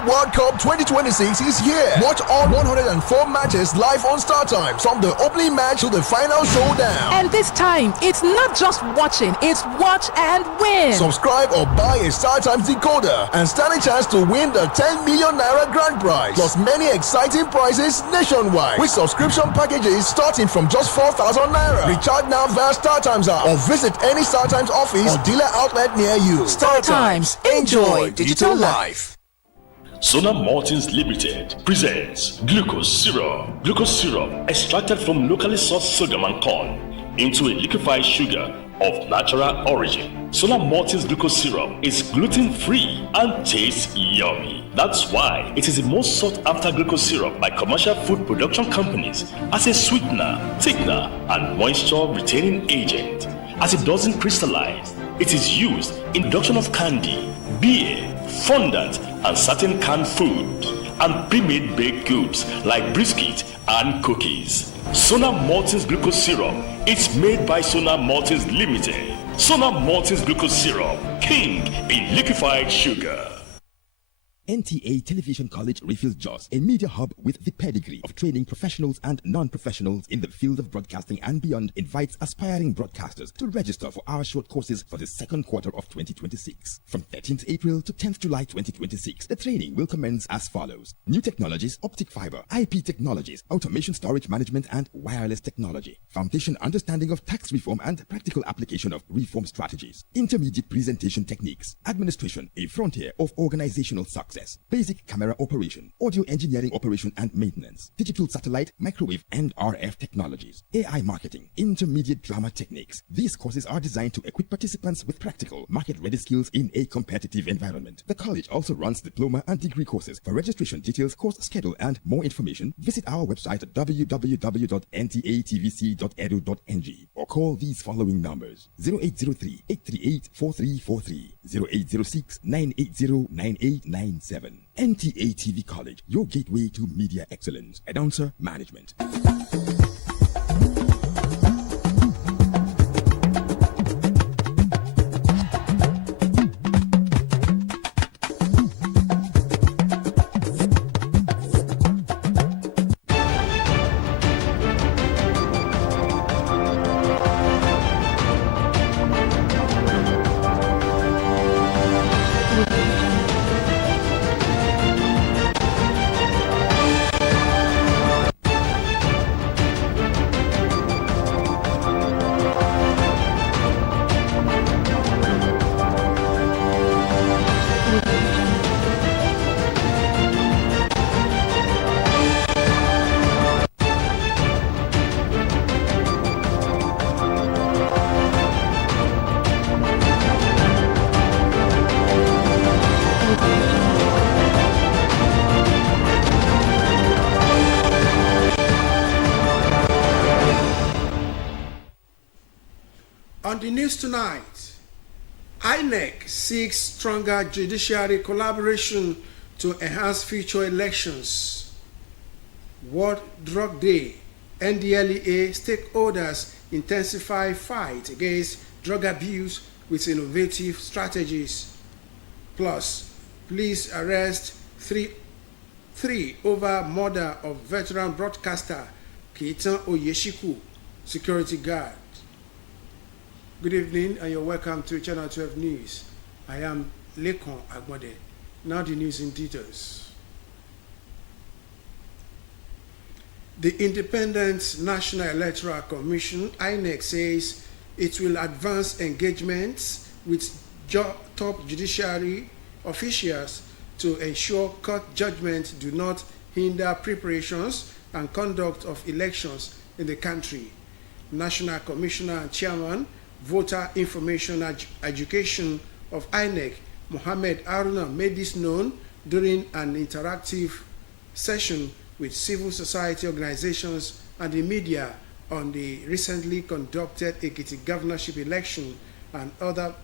FIFA World Cup 2026 is here. Watch all 104 matches live on Star Times, from the opening match to the final showdown. And this time, it's not just watching, it's watch and win. Subscribe or buy a Star Times decoder and stand a chance to win the 10 million naira grand prize, plus many exciting prizes nationwide with subscription packages starting from just 4,000 naira. Recharge now via Star Times app or visit any Star Times office or dealer outlet near you. Star Times, enjoy digital life. Sona Maltings Limited presents glucose syrup. Glucose syrup extracted from locally sourced sorghum and corn into a liquefied sugar of natural origin. Sona Maltings glucose syrup is gluten-free and tastes yummy. That's why it is the most sought after glucose syrup by commercial food production companies as a sweetener, thickener, and moisture retaining agent. As it doesn't crystallize, it is used in production of candy, beer, fondant, and certain canned food, and pre-made baked goods like biscuit and cookies. Sona Maltings glucose syrup. It's made by Sona Maltings Limited. Sona Maltings glucose syrup, king in liquefied sugar. NTA Television College Refills Jos, a media hub with the pedigree of training professionals and non-professionals in the field of broadcasting and beyond, invites aspiring broadcasters to register for our short courses for the second quarter of 2026. From 13th April to 10th July 2026, the training will commence as follows: New Technologies, Optic Fiber, IP Technologies, Automation Storage Management and Wireless Technology, Foundation Understanding of Tax Reform and Practical Application of Reform Strategies, Intermediate Presentation Techniques, Administration, a Frontier of Organizational Success, Basic Camera Operation, Audio Engineering Operation and Maintenance, Digital Satellite, Microwave and RF Technologies, AI Marketing, Intermediate Drama Techniques. These courses are designed to equip participants with practical, market-ready skills in a competitive environment. The college also runs diploma and degree courses. For registration details, course schedule, and more information, visit our website at www.ntatvc.edu.ng or call these following numbers: 0803-838-4343, 0806-980-9897. NTA TV College, your gateway to media excellence. Announcer Management. On the news tonight, INEC seeks stronger judiciary collaboration to enhance future elections. World Drug Day, NDLEA stakeholders intensify fight against drug abuse with innovative strategies. Plus, police arrest three over murder of veteran broadcaster Keitan Oyeshiku, security guard. Good evening and you're welcome to Channel 12 News. I am Lekon Agbode. Now the news in details. The Independent National Electoral Commission, INEC, says it will advance engagements with top judiciary officials to ensure court judgments do not hinder preparations and conduct of elections in the country. National Commissioner and Chairman, Voter Information Education of INEC, Mohammed Aruna, made this known during an interactive session with civil society organizations and the media on the recently conducted Ekiti governorship election and other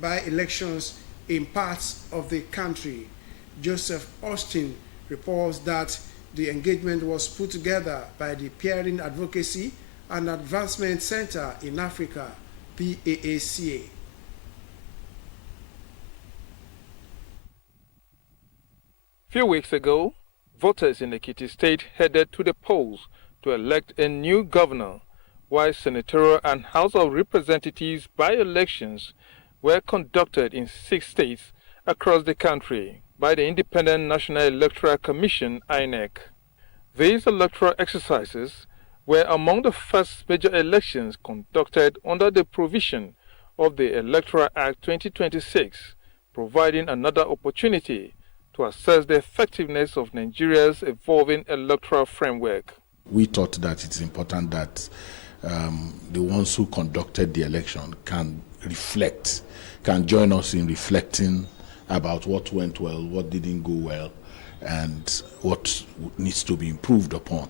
by-elections in parts of the country. Joseph Austin reports that the engagement was put together by the Peering Advocacy and Advancement Center in Africa, PAACA. Few weeks ago, voters in Ekiti State headed to the polls to elect a new governor, while senatorial and House of Representatives by-elections were conducted in 6 states across the country by the Independent National Electoral Commission (INEC). These electoral exercises were among the first major elections conducted under the provision of the Electoral Act 2026, providing another opportunity to assess the effectiveness of Nigeria's evolving electoral framework. We thought that it's important that the ones who conducted the election can reflect, can join us in reflecting about what went well, what didn't go well, and what needs to be improved upon.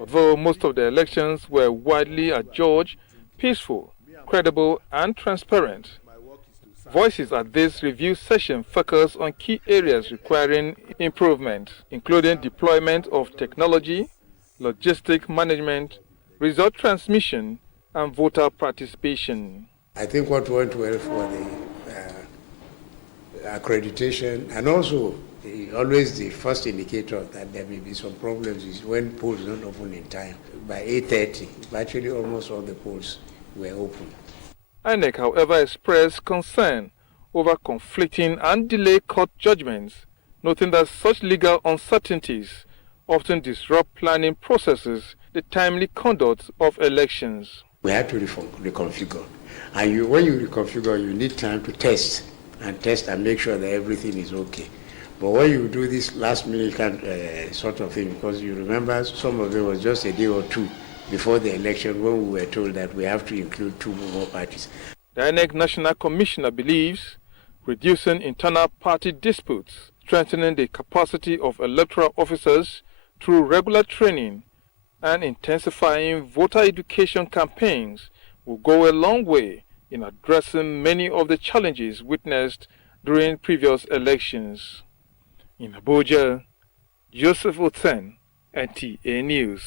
Although most of the elections were widely adjudged peaceful, credible, and transparent, voices at this review session focus on key areas requiring improvement, including deployment of technology, logistic management, result transmission, and voter participation. I think what went well for the accreditation, and also always the first indicator that there may be some problems is when polls don't open in time. By 8:30, virtually almost all the polls were open. INEC, however, expressed concern over conflicting and delayed court judgments, noting that such legal uncertainties often disrupt planning processes, the timely conduct of elections. We had to reconfigure. And when you reconfigure, you need time to test and make sure that everything is okay. But when you do this last minute sort of thing, because you remember some of it was just a day or two before the election when we were told that we have to include 2 more parties. The INEC National Commissioner believes reducing internal party disputes, strengthening the capacity of electoral officers through regular training, and intensifying voter education campaigns will go a long way in addressing many of the challenges witnessed during previous elections. In Abuja, Joseph Oten, NTA News.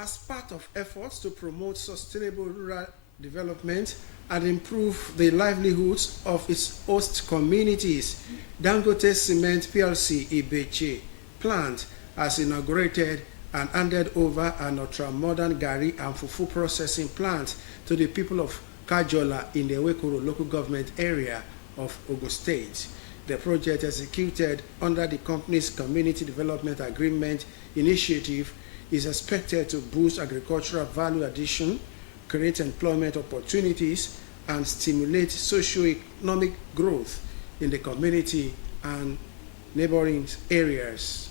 As part of efforts to promote sustainable rural development and improve the livelihoods of its host communities, Dangote Cement PLC Ibeche plant has inaugurated and handed over an ultra-modern gari and fufu processing plant to the people of Kajola in the Ewekoro local government area of Ogun State. The project, executed under the company's Community Development Agreement initiative, is expected to boost agricultural value addition, create employment opportunities, and stimulate socio-economic growth in the community and neighboring areas.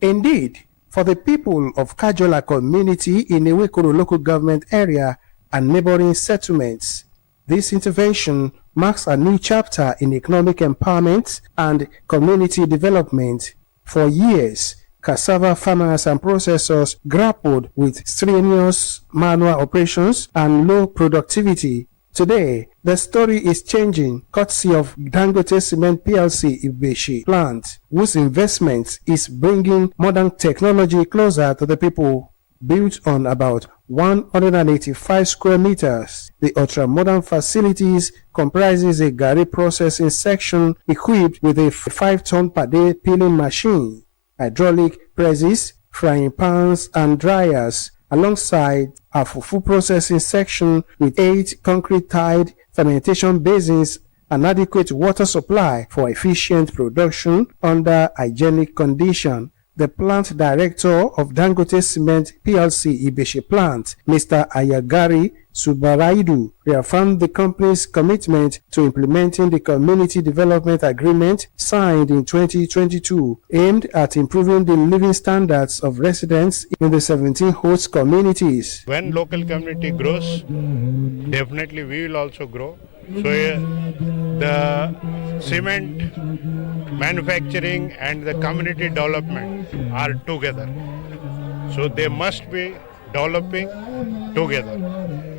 Indeed, for the people of Kajola community in the Ewekoro local government area and neighboring settlements, this intervention marks a new chapter in economic empowerment and community development. For years, cassava farmers and processors grappled with strenuous manual operations and low productivity. Today, the story is changing, courtesy of Dangote Cement PLC Ibeche plant, whose investment is bringing modern technology closer to the people. Built on about 185 square meters, the ultra-modern facilities comprises a gari processing section equipped with a 5-ton per day peeling machine, hydraulic presses, frying pans and dryers, alongside a fufu processing section with 8 concrete-tied fermentation basins and adequate water supply for efficient production under hygienic conditions. The plant director of Dangote Cement PLC Ibeche plant, Mr. Ayagari Subaraidu, reaffirmed the company's commitment to implementing the Community Development Agreement signed in 2022, aimed at improving the living standards of residents in the 17 host communities. When local community grows, definitely we will also grow. So the cement manufacturing and the community development are together. So they must be developing together.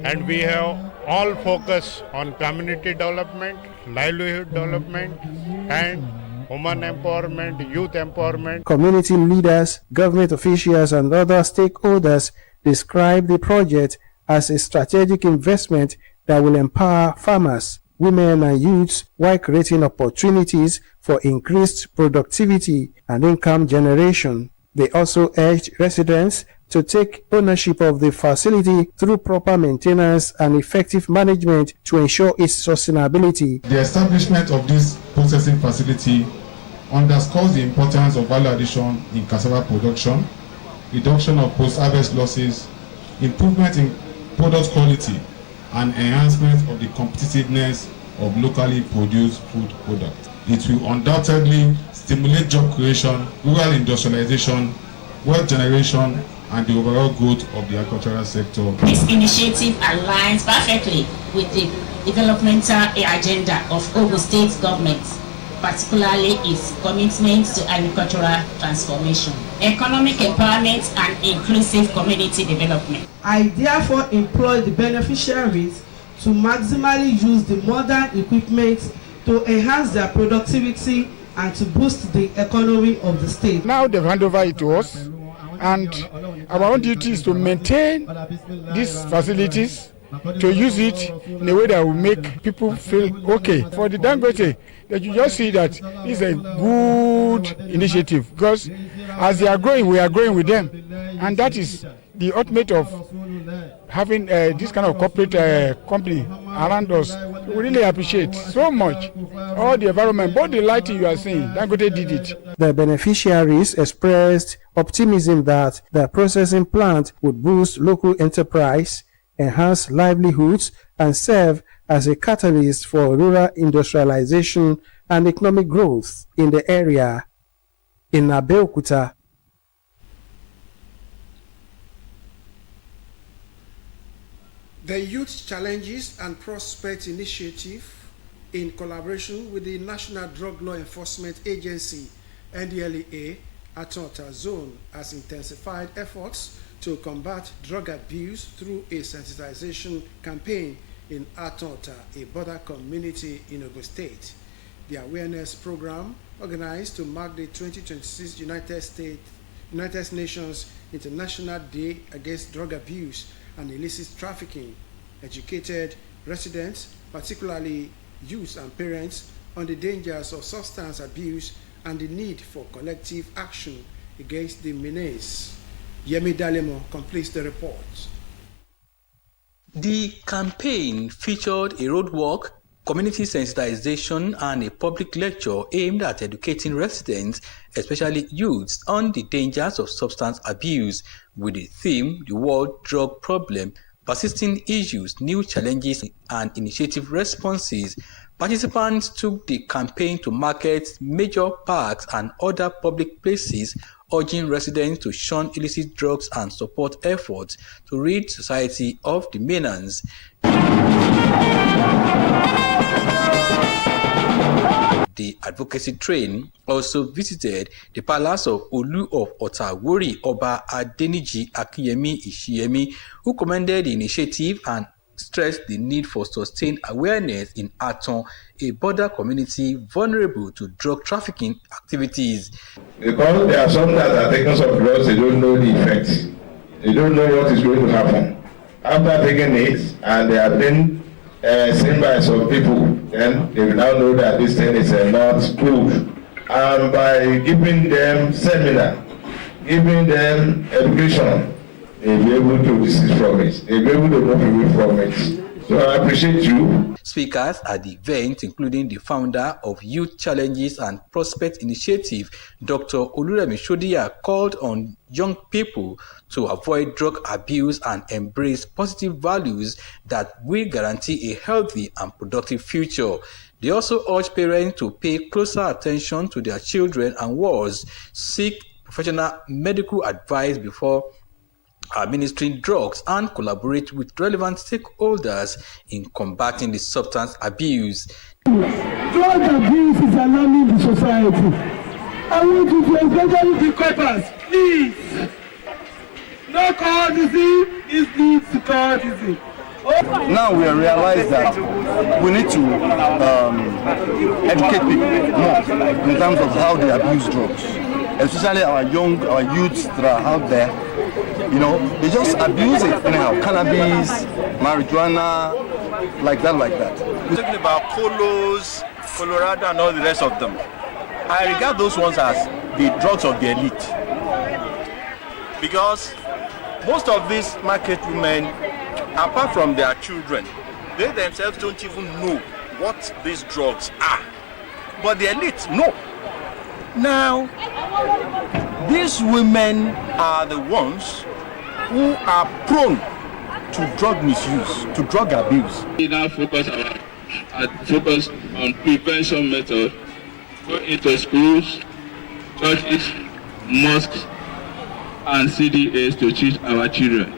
And we have all focus on community development, livelihood development, and women empowerment, youth empowerment. Community leaders, government officials, and other stakeholders describe the project as a strategic investment that will empower farmers, women and youths while creating opportunities for increased productivity and income generation. They also urged residents to take ownership of the facility through proper maintenance and effective management to ensure its sustainability. The establishment of this processing facility underscores the importance of value addition in cassava production, reduction of post-harvest losses, improvement in product quality, and enhancement of the competitiveness of locally produced food products. It will undoubtedly stimulate job creation, rural industrialization, wealth generation, and the overall growth of the agricultural sector. This initiative aligns perfectly with the developmental agenda of Ogun State government, particularly its commitment to agricultural transformation, economic empowerment, and inclusive community development. I therefore implore the beneficiaries to maximally use the modern equipment to enhance their productivity and to boost the economy of the state. Now they've handed over it to us, and our own duty is to maintain these facilities, to use it in a way that will make people feel okay. For the Dangote, that you just see that it's a good initiative, because as they are growing, we are growing with them, and that is the ultimate of having this kind of corporate company around us. We really appreciate so much all the environment, both the lighting you are seeing. Dangote did it. The beneficiaries expressed optimism that the processing plant would boost local enterprise, enhance livelihoods, and serve as a catalyst for rural industrialization and economic growth in the area. In Abeokuta, the Youth Challenges and Prospects Initiative, in collaboration with the National Drug Law Enforcement Agency, NDLEA, Abeokuta Zone, has intensified efforts to combat drug abuse through a sensitization campaign in Abeokuta, a border community in Ogun State. The awareness program, organized to mark the 2026 United Nations International Day Against Drug Abuse and Illicit Trafficking, educated residents, particularly youth and parents, on the dangers of substance abuse and the need for collective action against the menace. Yemi Dalemo completes the report. The campaign featured a roadwalk, community sensitization, and a public lecture aimed at educating residents, especially youths, on the dangers of substance abuse, with the theme "The World Drug Problem: Persisting Issues, New Challenges, and Initiative Responses." Participants took the campaign to markets, major parks, and other public places, urging residents to shun illicit drugs and support efforts to rid society of the menace. The advocacy train also visited the palace of Olu of Otawori, Oba Adeniji Akiyemi Ishiyemi, who commended the initiative and stressed the need for sustained awareness in Aton, a border community vulnerable to drug trafficking activities. Because there are some that are takers of drugs, they don't know the effects. They don't know what is going to happen. After taking it, and they have been seen by some people, then they will now know that this thing is not good. And by giving them seminar, giving them education, they'll be able to desist from it. They'll be able to move away from it. So I appreciate you. Speakers at the event, including the founder of Youth Challenges and Prospect Initiative, Dr. Oluremi Shodia, called on young people to avoid drug abuse and embrace positive values that will guarantee a healthy and productive future. They also urged parents to pay closer attention to their children and wards, seek professional medical advice before administering drugs, and collaborate with relevant stakeholders in combating the substance abuse. Drug abuse is alarming the society. I want you to especially the coppers, please. No courtesy, this needs courtesy. Now we realize that we need to educate people more in terms of how they abuse drugs, especially our youths that are out there. You know, they just abuse it anyhow. Cannabis, marijuana, like that. We're talking about Polos, Colorado, and all the rest of them. I regard those ones as the drugs of the elite. Because most of these market women, apart from their children, they themselves don't even know what these drugs are. But the elite know. Now, these women are the ones who are prone to drug misuse, to drug abuse. We now focus on prevention methods, go into schools, churches, mosques, and CDAs to teach our children.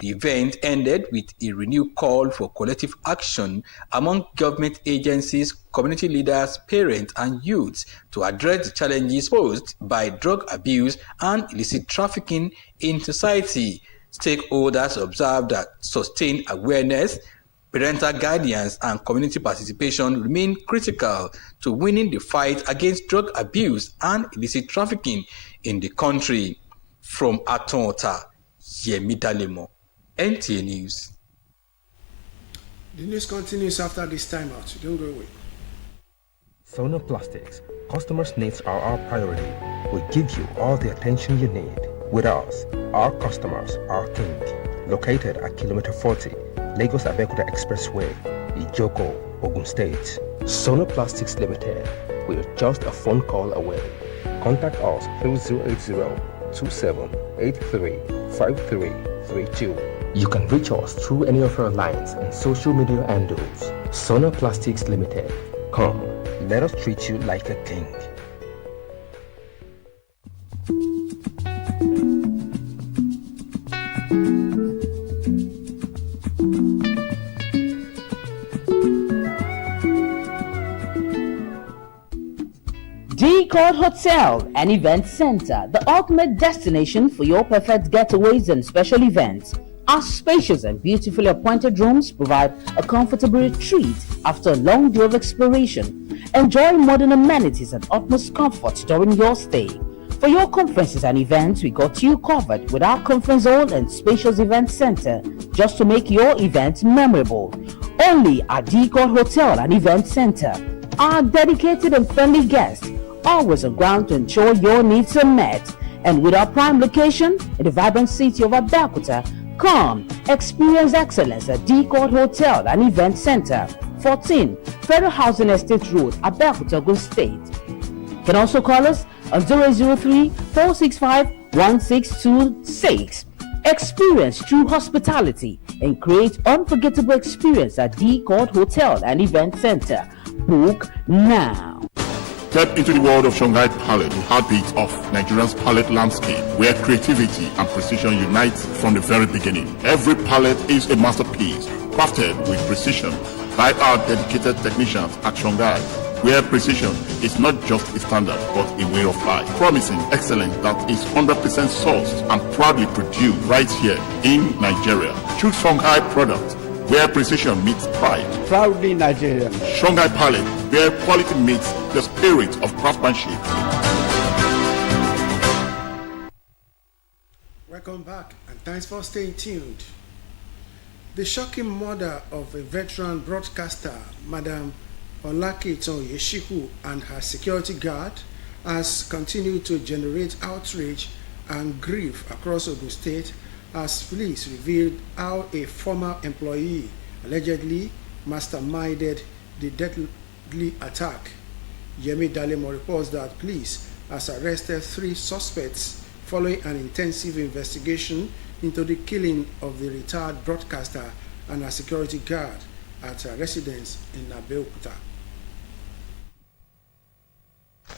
The event ended with a renewed call for collective action among government agencies, community leaders, parents, and youths to address the challenges posed by drug abuse and illicit trafficking in society. Stakeholders observed that sustained awareness, parental guidance, and community participation remain critical to winning the fight against drug abuse and illicit trafficking in the country. From Atonta, Yemi Dalemo, NTA News. The news continues after this timeout. Don't go away. Sona Plastics. Customers' needs are our priority. We give you all the attention you need. With us, our customers are king. Located at Kilometer 40, Lagos Abeokuta Expressway, Ijoko, Ogun State. Sona Plastics Limited. We're just a phone call away. Contact us through 080-2783-5332. You can reach us through any of our lines and social media handles. Sona Plastics Limited. Come, let us treat you like a king. D-Court Hotel and Event Center, the ultimate destination for your perfect getaways and special events. Our spacious and beautifully appointed rooms provide a comfortable retreat after a long day of exploration. Enjoy modern amenities and utmost comfort during your stay. For your conferences and events, we got you covered with our conference hall and spacious event center just to make your event memorable. Only at D-Court Hotel and Event Center. Our dedicated and friendly guests always on ground to ensure your needs are met. And with our prime location in the vibrant city of Abeokuta, come experience excellence at D-Court Hotel and Event Center, 14 Federal Housing Estate Road, Abeokuta, Ogun State. You can also call us on 003-465-1626. Experience true hospitality and create unforgettable experience at D-Court Hotel and Event Center. Book now. Step into the world of Shanghai Palette, the heartbeat of Nigeria's palette landscape, where creativity and precision unite from the very beginning. Every palette is a masterpiece, crafted with precision by our dedicated technicians at Shanghai, where precision is not just a standard but a way of life. Promising excellence that is 100% sourced and proudly produced right here in Nigeria. Choose Shanghai products where precision meets pride. Proudly Nigerian. Shanghai Palette, where quality meets the spirit of craftsmanship. Welcome back and thanks for staying tuned. The shocking murder of a veteran broadcaster, Madam Olakiton Yeshiku, and her security guard has continued to generate outrage and grief across Ogun State as police revealed how a former employee allegedly masterminded the deadly attack. Yemi Dalemo reports that police has arrested 3 suspects following an intensive investigation into the killing of the retired broadcaster and her security guard at her residence in Abeokuta.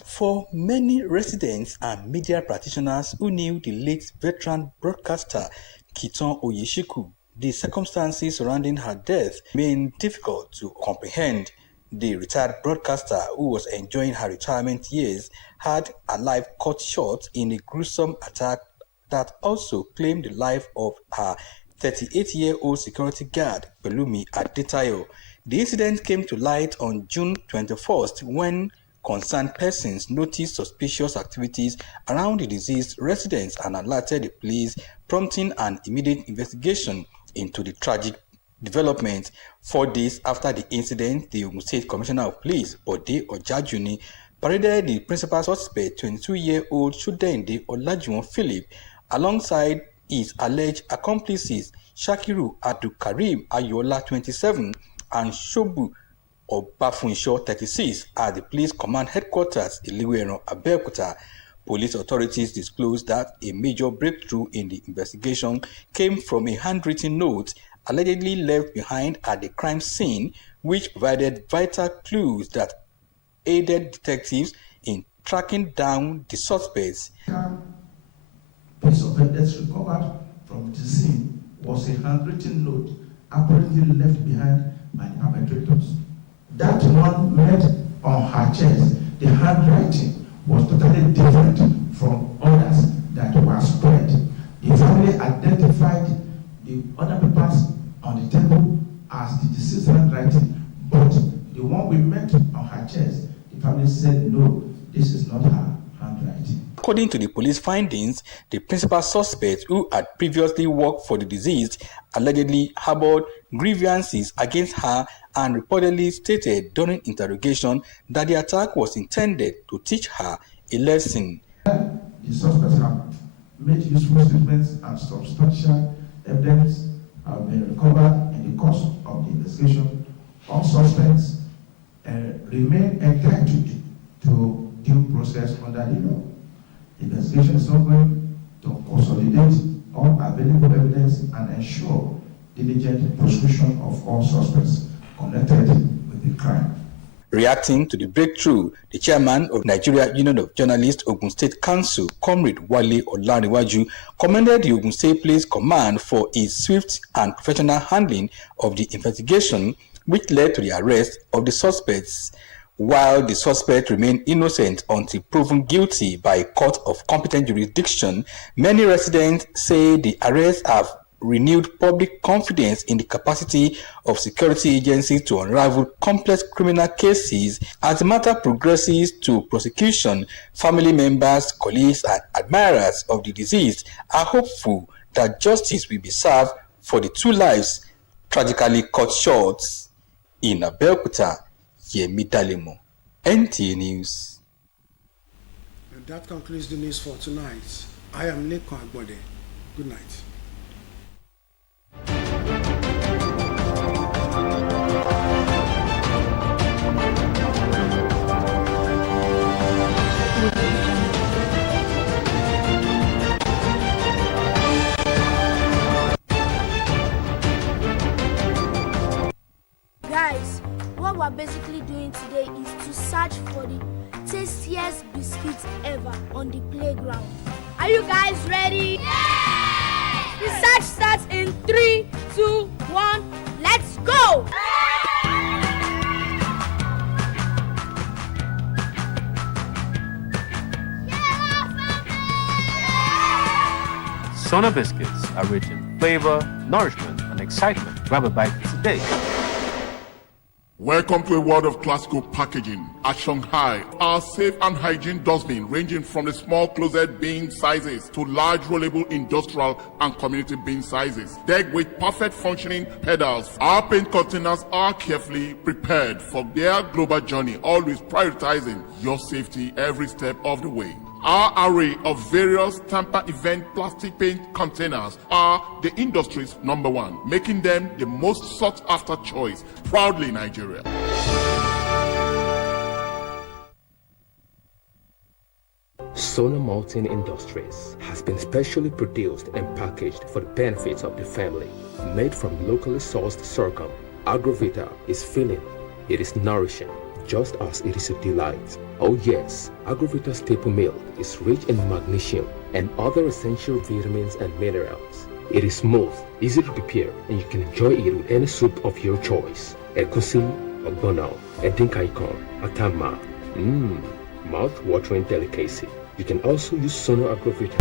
For many residents and media practitioners who knew the late veteran broadcaster Kiton Oyeshiku, the circumstances surrounding her death remain difficult to comprehend. The retired broadcaster, who was enjoying her retirement years, had her life cut short in a gruesome attack that also claimed the life of her 38-year-old security guard, Pelumi Adetayo. The incident came to light on June 21st when concerned persons noticed suspicious activities around the deceased residence and alerted the police, prompting an immediate investigation into the tragic development. 4 days after the incident, the Ogun State Commissioner of Police, Bode Ojajuni, paraded the principal suspect, 22-year-old Shudende Olajuwon Philip, alongside his alleged accomplices, Shakiru Abdulkarim Ayola, 27, and Shobu Obafunsho, 36, at the police command headquarters in NTA Abeokuta. Police authorities disclosed that a major breakthrough in the investigation came from a handwritten note allegedly left behind at the crime scene, which provided vital clues that aided detectives in tracking down the suspects. Piece of evidence recovered from the scene was a handwritten note apparently left behind by the perpetrators. That one made on her chest, the handwriting was totally different from others that were spread. The family identified the other papers on the table as the deceased handwriting, but the one we met on her chest, the family said, no, this is not her handwriting. According to the police findings, the principal suspect, who had previously worked for the deceased, allegedly harbored grievances against her and reportedly stated during interrogation that the attack was intended to teach her a lesson. The suspects have made useful statements and substantial evidence have been recovered in the course of the investigation. All suspects remain entitled to due process under the law. The investigation is ongoing to consolidate all available evidence and ensure diligent prosecution of all suspects connected with the crime. Reacting to the breakthrough, the chairman of Nigeria Union of Journalists Ogun State Council, Comrade Wale Olaniwaju, commended the Ogun State Police Command for its swift and professional handling of the investigation, which led to the arrest of the suspects. While the suspect remained innocent until proven guilty by a court of competent jurisdiction, many residents say the arrests have renewed public confidence in the capacity of security agencies to unravel complex criminal cases. As the matter progresses to prosecution, family members, colleagues, and admirers of the deceased are hopeful that justice will be served for the 2 lives tragically cut short. In Abeokuta, Yemi Dalemo, NTA News. And that concludes the news for tonight. I am Lekon Agbode. Good night. Guys, what we're basically doing today is to search for the tastiest biscuits ever on the playground. Are you guys ready? Yeah! The search starts in 3, 2, 1, let's go! Sona biscuits are rich in flavor, nourishment, and excitement. Grab a bite today. Welcome to a world of classical packaging. At Shanghai, our safe and hygiene dustbin ranging from the small closet bin sizes to large rollable industrial and community bin sizes. Decked with perfect functioning pedals, our paint containers are carefully prepared for their global journey, always prioritizing your safety every step of the way. Our array of various tamper event plastic paint containers are the industry's #1, making them the most sought after choice. Proudly Nigeria. Sona Malting Industries has been specially produced and packaged for the benefits of the family. Made from locally sourced sorghum, Agrovita is filling. It is nourishing, just as it is a delight. Oh yes, Agrovita staple milk is rich in magnesium and other essential vitamins and minerals. It is smooth, easy to prepare, and you can enjoy it with any soup of your choice. Egusi, ogbono, edinkaikon, atama. Mouth-watering delicacy. You can also use Sona Agrovita